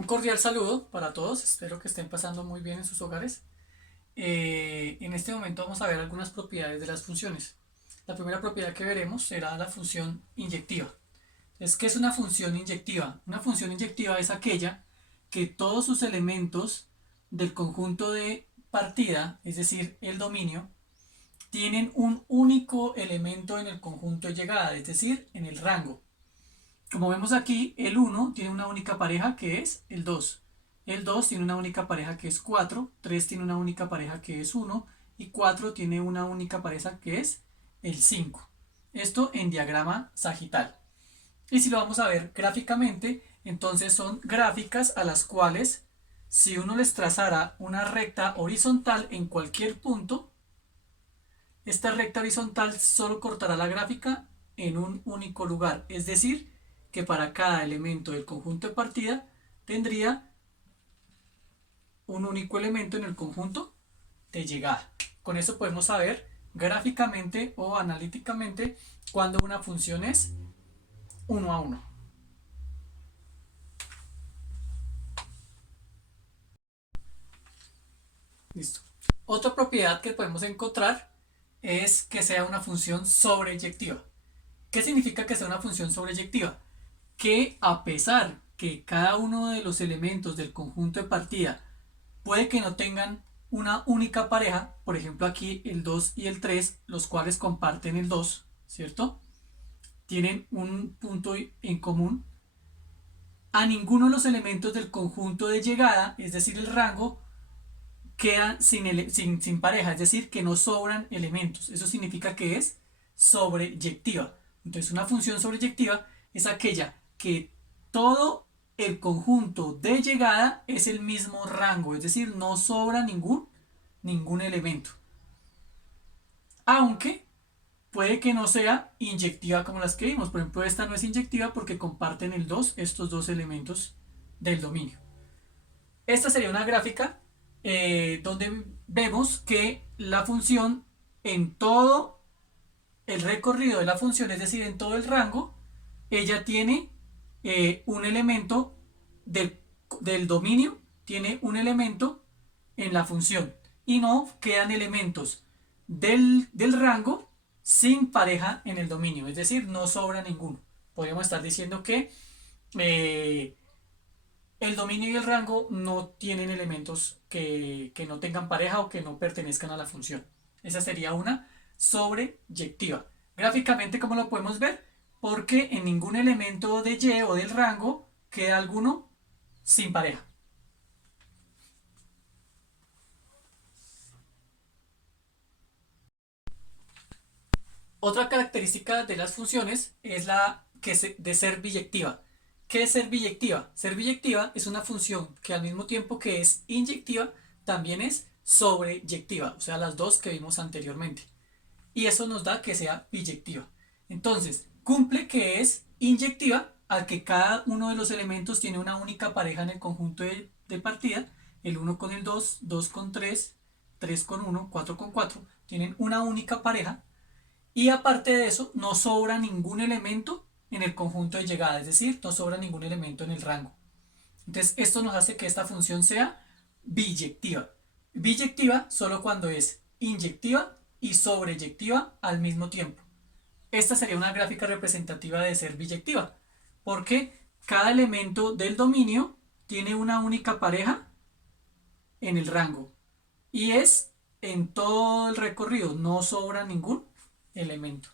Un cordial saludo para todos, espero que estén pasando muy bien en sus hogares. En este momento vamos a ver algunas propiedades de las funciones. La primera propiedad que veremos será la función inyectiva. Entonces, ¿qué es una función inyectiva? Una función inyectiva es aquella que todos sus elementos del conjunto de partida, es decir, el dominio, tienen un único elemento en el conjunto de llegada, es decir, en el rango. Como vemos aquí, el 1 tiene una única pareja que es el 2. El 2 tiene una única pareja que es 4. 3 tiene una única pareja que es 1. Y 4 tiene una única pareja que es el 5. Esto en diagrama sagital. Y si lo vamos a ver gráficamente, entonces son gráficas a las cuales si uno les trazara una recta horizontal en cualquier punto, esta recta horizontal solo cortará la gráfica en un único lugar, es decir, que para cada elemento del conjunto de partida tendría un único elemento en el conjunto de llegada. Con eso podemos saber gráficamente o analíticamente cuando una función es uno a uno. Listo. Otra propiedad que podemos encontrar es que sea una función sobreyectiva. ¿Qué significa que sea una función sobreyectiva? Que a pesar que cada uno de los elementos del conjunto de partida puede que no tengan una única pareja, por ejemplo aquí el 2 y el 3, los cuales comparten el 2, ¿cierto? Tienen un punto en común. A ninguno de los elementos del conjunto de llegada, es decir, el rango, quedan sin pareja, es decir, que no sobran elementos. Eso significa que es sobreyectiva. Entonces, una función sobreyectiva es aquella que todo el conjunto de llegada es el mismo rango, es decir, no sobra ningún elemento. Aunque puede que no sea inyectiva como las que vimos. Por ejemplo, esta no es inyectiva porque comparten el 2 estos dos elementos del dominio. Esta sería una gráfica donde vemos que la función en todo el recorrido de la función, es decir, en todo el rango, ella tiene un elemento del, del dominio, tiene un elemento en la función y no quedan elementos del rango sin pareja en el dominio, es decir, no sobra ninguno. Podríamos estar diciendo que eh, el dominio y el rango no tienen elementos que no tengan pareja o que no pertenezcan a la función. Esa sería una sobreyectiva. Gráficamente, ¿cómo lo podemos ver? Porque en ningún elemento de Y o del rango queda alguno sin pareja. Otra característica de las funciones es la de ser biyectiva. ¿Qué es ser biyectiva? Ser biyectiva es una función que al mismo tiempo que es inyectiva, también es sobreyectiva, o sea, las dos que vimos anteriormente. Y eso nos da que sea biyectiva. Entonces, cumple que es inyectiva al que cada uno de los elementos tiene una única pareja en el conjunto de partida, el 1 con el 2, 2 con 3, 3 con 1, 4 con 4, tienen una única pareja y aparte de eso, no sobra ningún elemento en el conjunto de llegada, es decir, no sobra ningún elemento en el rango. Entonces, esto nos hace que esta función sea biyectiva. Biyectiva solo cuando es inyectiva y sobreyectiva al mismo tiempo. Esta sería una gráfica representativa de ser biyectiva, porque cada elemento del dominio tiene una única pareja en el rango y es en todo el recorrido, no sobra ningún elemento.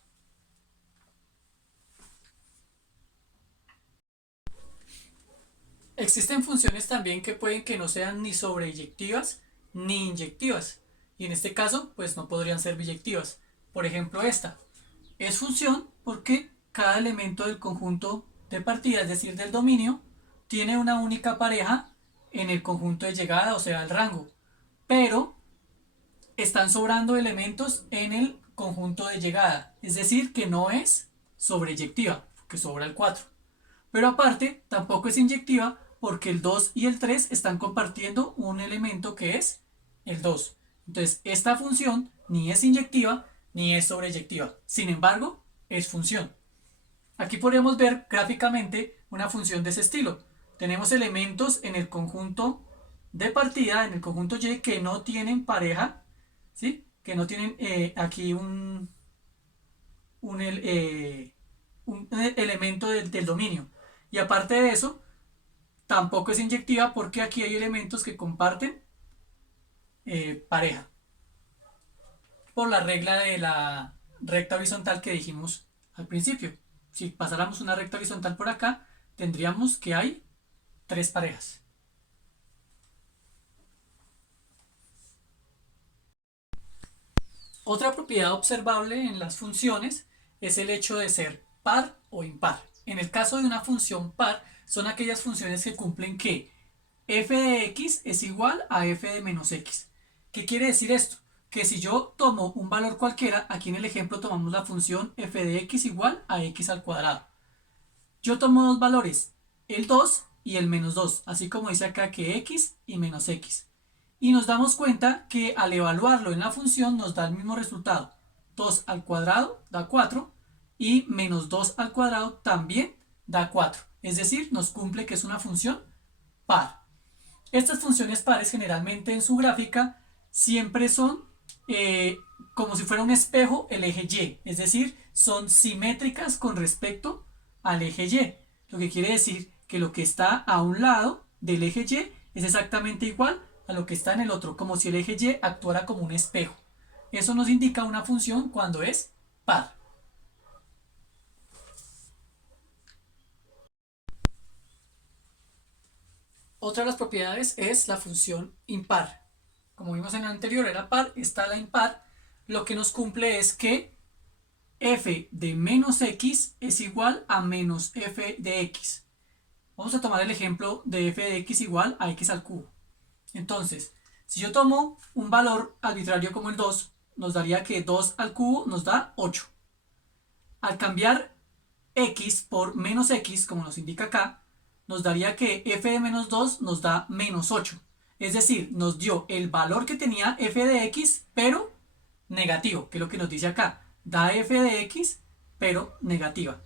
Existen funciones también que pueden que no sean ni sobreyectivas ni inyectivas. Y en este caso, pues no podrían ser biyectivas. Por ejemplo, esta es función porque cada elemento del conjunto de partida, es decir, del dominio, tiene una única pareja en el conjunto de llegada, o sea, el rango. Pero están sobrando elementos en el conjunto de llegada. Es decir, que no es sobreyectiva, que sobra el 4. Pero aparte, tampoco es inyectiva porque el 2 y el 3 están compartiendo un elemento que es el 2. Entonces, esta función ni es inyectiva ni es sobreyectiva. Sin embargo, es función. Aquí podríamos ver gráficamente una función de ese estilo. Tenemos elementos en el conjunto de partida, en el conjunto Y, que no tienen pareja, ¿sí? Que no tienen aquí un, el- eh, un elemento del dominio. Y aparte de eso, tampoco es inyectiva porque aquí hay elementos que comparten pareja, por la regla de la recta horizontal que dijimos al principio. Si pasáramos una recta horizontal por acá, tendríamos que hay tres parejas. Otra propiedad observable en las funciones es el hecho de ser par o impar. En el caso de una función par, son aquellas funciones que cumplen que f de x es igual a f de menos x. ¿Qué quiere decir esto? Que si yo tomo un valor cualquiera, aquí en el ejemplo tomamos la función f de x igual a x al cuadrado. Yo tomo dos valores, el 2 y el menos 2, así como dice acá que x y menos x. Y nos damos cuenta que al evaluarlo en la función nos da el mismo resultado. 2 al cuadrado da 4 y menos 2 al cuadrado también da 4. Es decir, nos cumple que es una función par. Estas funciones pares generalmente en su gráfica siempre son eh, como si fuera un espejo el eje Y, es decir, son simétricas con respecto al eje Y, lo que quiere decir que lo que está a un lado del eje Y es exactamente igual a lo que está en el otro, como si el eje Y actuara como un espejo. Eso nos indica una función cuando es par. Otra de las propiedades es la función impar. Como vimos en el anterior era par, está la impar. Lo que nos cumple es que f de menos x es igual a menos f de x. Vamos a tomar el ejemplo de f de x igual a x al cubo. Entonces, si yo tomo un valor arbitrario como el 2, nos daría que 2 al cubo nos da 8. Al cambiar x por menos x, como nos indica acá, nos daría que f de menos 2 nos da menos 8. Es decir, nos dio el valor que tenía f de x, pero negativo, que es lo que nos dice acá. Da f de x, pero negativa.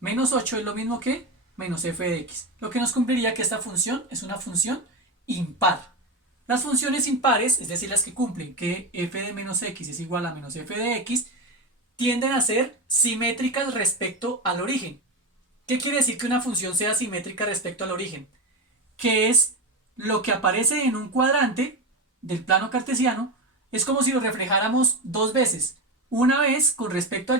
Menos 8 es lo mismo que menos f de x. Lo que nos cumpliría que esta función es una función impar. Las funciones impares, es decir, las que cumplen que f de menos x es igual a menos f de x, tienden a ser simétricas respecto al origen. ¿Qué quiere decir que una función sea simétrica respecto al origen? Que es lo que aparece en un cuadrante del plano cartesiano, es como si lo reflejáramos dos veces, una vez con respecto a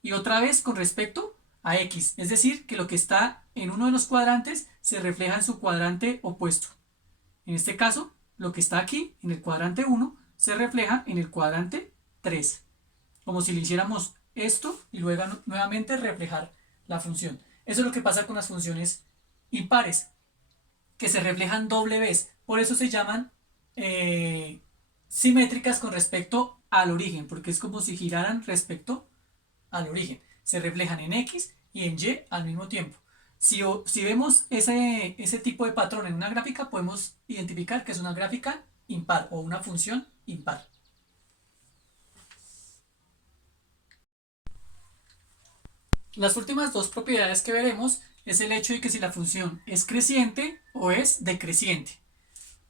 y otra vez con respecto a x, es decir, que lo que está en uno de los cuadrantes se refleja en su cuadrante opuesto. En este caso, lo que está aquí en el cuadrante 1 se refleja en el cuadrante 3, como si le hiciéramos esto y luego nuevamente reflejar la función. Eso es lo que pasa con las funciones impares, que se reflejan doble vez. Por eso se llaman simétricas con respecto al origen, porque es como si giraran respecto al origen. Se reflejan en X y en Y al mismo tiempo. Si vemos ese tipo de patrón en una gráfica, podemos identificar que es una gráfica impar o una función impar. Las últimas dos propiedades que veremos es el hecho de que si la función es creciente o es decreciente.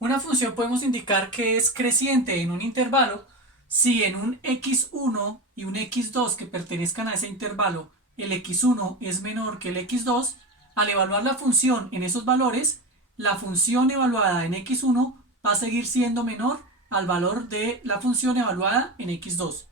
Una función podemos indicar que es creciente en un intervalo si en un x1 y un x2 que pertenezcan a ese intervalo el x1 es menor que el x2. Al evaluar la función en esos valores, la función evaluada en x1 va a seguir siendo menor al valor de la función evaluada en x2.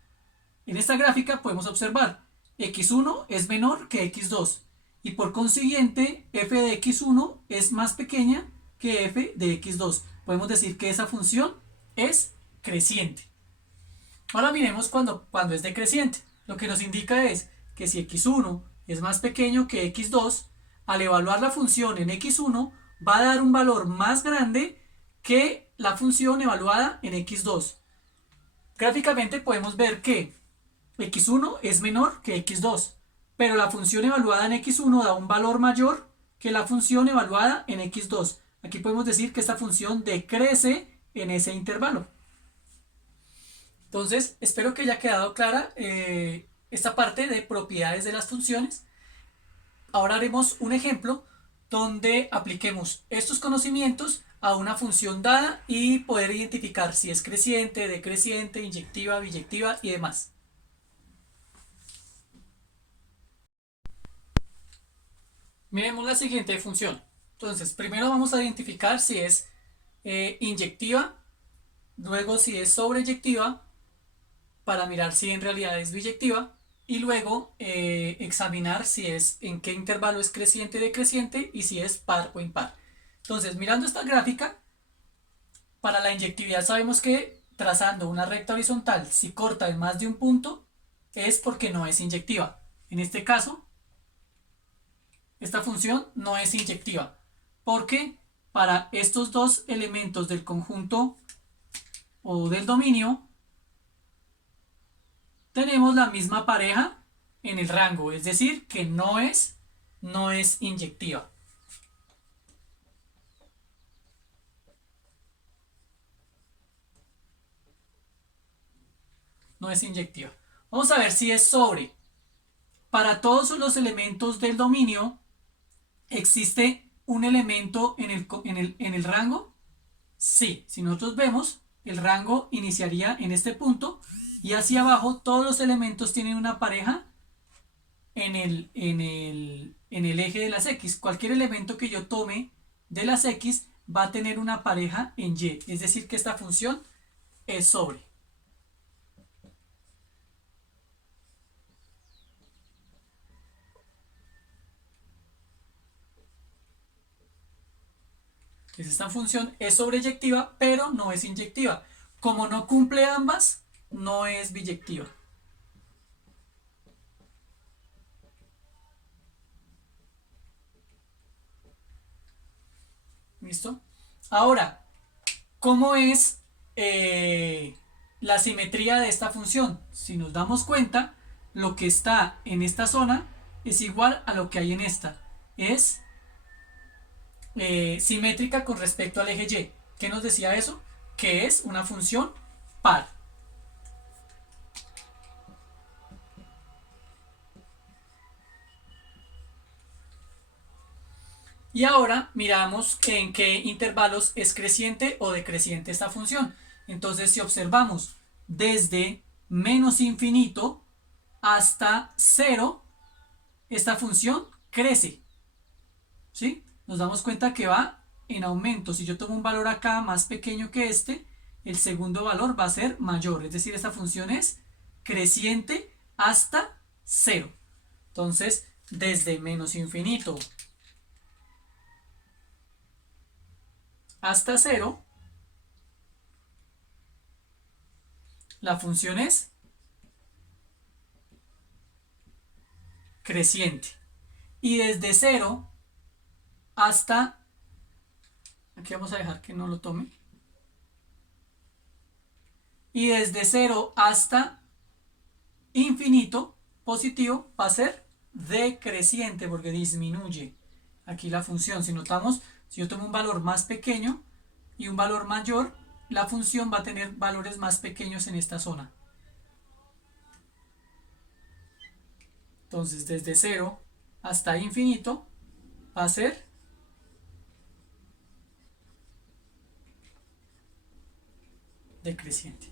En esta gráfica podemos observar x1 es menor que x2 y por consiguiente f de x1 es más pequeña que f de x2. Podemos decir que esa función es creciente. Ahora miremos cuando es decreciente. Lo que nos indica es que si x1 es más pequeño que x2, al evaluar la función en x1 va a dar un valor más grande que la función evaluada en x2. Gráficamente podemos ver que x1 es menor que x2, pero la función evaluada en x1 da un valor mayor que la función evaluada en x2. Aquí podemos decir que esta función decrece en ese intervalo. Entonces, espero que haya quedado clara esta parte de propiedades de las funciones. Ahora haremos un ejemplo donde apliquemos estos conocimientos a una función dada y poder identificar si es creciente, decreciente, inyectiva, biyectiva y demás. Miremos la siguiente función. Entonces, primero vamos a identificar si es inyectiva, luego si es sobreyectiva, para mirar si en realidad es biyectiva, y luego examinar si es en qué intervalo es creciente, decreciente y si es par o impar. Entonces, mirando esta gráfica, para la inyectividad sabemos que trazando una recta horizontal, si corta en más de un punto, es porque no es inyectiva. En este caso, esta función no es inyectiva, porque para estos dos elementos del conjunto o del dominio, tenemos la misma pareja en el rango, es decir, que no es inyectiva. No es inyectiva. Vamos a ver si es sobre. Para todos los elementos del dominio, ¿existe un elemento en el rango? Sí, si nosotros vemos, el rango iniciaría en este punto y hacia abajo todos los elementos tienen una pareja en el eje de las X. Cualquier elemento que yo tome de las X va a tener una pareja en Y, es decir que esta función es sobre. Esta función es sobreyectiva, pero no es inyectiva. Como no cumple ambas, no es biyectiva. ¿Listo? Ahora, ¿cómo es la simetría de esta función? Si nos damos cuenta, lo que está en esta zona es igual a lo que hay en esta. Es simétrica con respecto al eje Y. ¿Qué nos decía eso? Que es una función par. Y ahora miramos en qué intervalos es creciente o decreciente esta función. Entonces, si observamos desde menos infinito hasta 0, esta función crece. ¿Sí? Nos damos cuenta que va en aumento. Si yo tomo un valor acá más pequeño que este, el segundo valor va a ser mayor. Es decir, esta función es creciente hasta 0. Entonces, desde menos infinito hasta 0, la función es creciente. Y desde 0 hasta, aquí vamos a dejar que no lo tome, y desde 0 hasta infinito positivo va a ser decreciente porque disminuye aquí la función. Si notamos, si yo tomo un valor más pequeño y un valor mayor, la función va a tener valores más pequeños en esta zona. Entonces, desde 0 hasta infinito va a ser decreciente.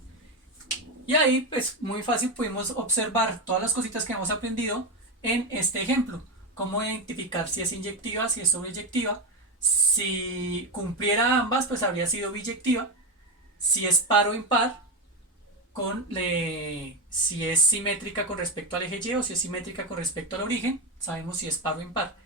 Y ahí, pues muy fácil pudimos observar todas las cositas que hemos aprendido en este ejemplo. Cómo identificar si es inyectiva, si es sobreyectiva. Si cumpliera ambas, pues habría sido biyectiva. Si es par o impar, si es simétrica con respecto al eje Y o si es simétrica con respecto al origen, sabemos si es par o impar.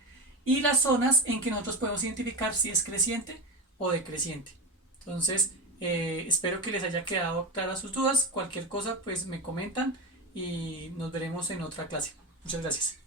Y las zonas en que nosotros podemos identificar si es creciente o decreciente. Entonces, espero que les haya quedado claras sus dudas. Cualquier cosa, pues me comentan y nos veremos en otra clase. Muchas gracias.